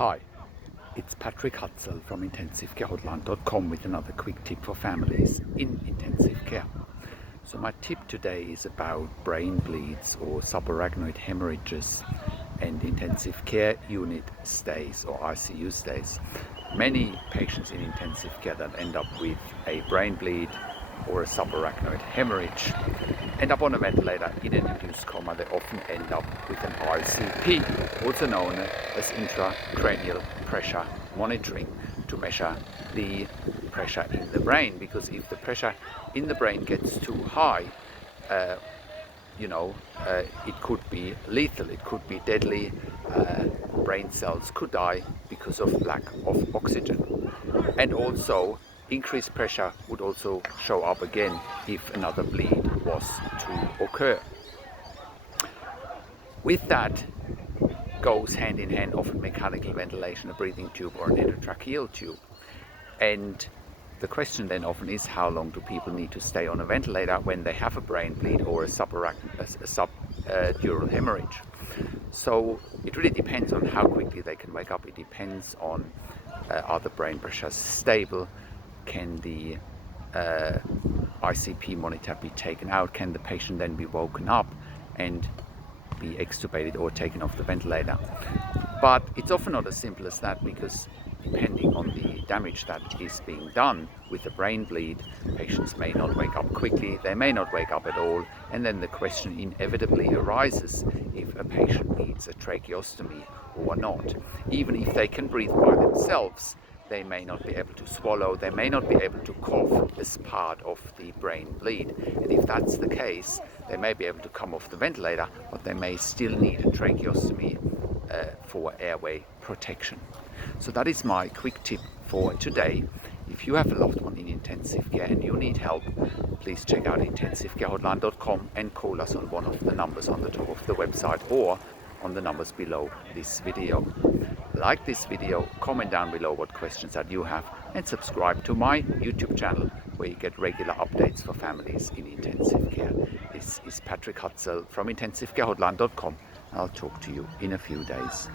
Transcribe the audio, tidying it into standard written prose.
Hi, it's Patrick Hutzel from IntensiveCareHotline.com with another quick tip for families in intensive care. So my tip today is about brain bleeds or subarrhachnoid hemorrhages and intensive care unit stays or ICU stays. Many patients in intensive care that end up with a brain bleed or a subarrhachnoid hemorrhage end up on a ventilator in an induced coma. They often end up with an ICP, also known as intracranial pressure monitoring, to measure the pressure in the brain, because if the pressure in the brain gets too high, it could be lethal, it could be deadly. Brain cells could die because of lack of oxygen. And also, increased pressure would also show up again if another bleed was to occur. With that goes hand in hand often mechanical ventilation, a breathing tube or an endotracheal tube. And the question then often is, how long do people need to stay on a ventilator when they have a brain bleed or a subdural hemorrhage? So it really depends on how quickly they can wake up. It depends on are the brain pressures stable? Can the ICP monitor be taken out? Can the patient then be woken up and be extubated or taken off the ventilator? But it's often not as simple as that, because depending on the damage that is being done with the brain bleed, patients may not wake up quickly, they may not wake up at all, and then the question inevitably arises if a patient needs a tracheostomy or not. Even if they can breathe by themselves, they may not be able to swallow, they may not be able to cough as part of the brain bleed. And if that's the case, they may be able to come off the ventilator, but they may still need a tracheostomy for airway protection. So that is my quick tip for today. If you have a loved one in intensive care and you need help, please check out IntensiveCareHotline.com and call us on one of the numbers on the top of the website or on the numbers below this video. Like this video, comment down below what questions that you have, and subscribe to my YouTube channel where you get regular updates for families in intensive care. This is Patrick Hutzel from IntensiveCareHotline.com. I'll talk to you in a few days.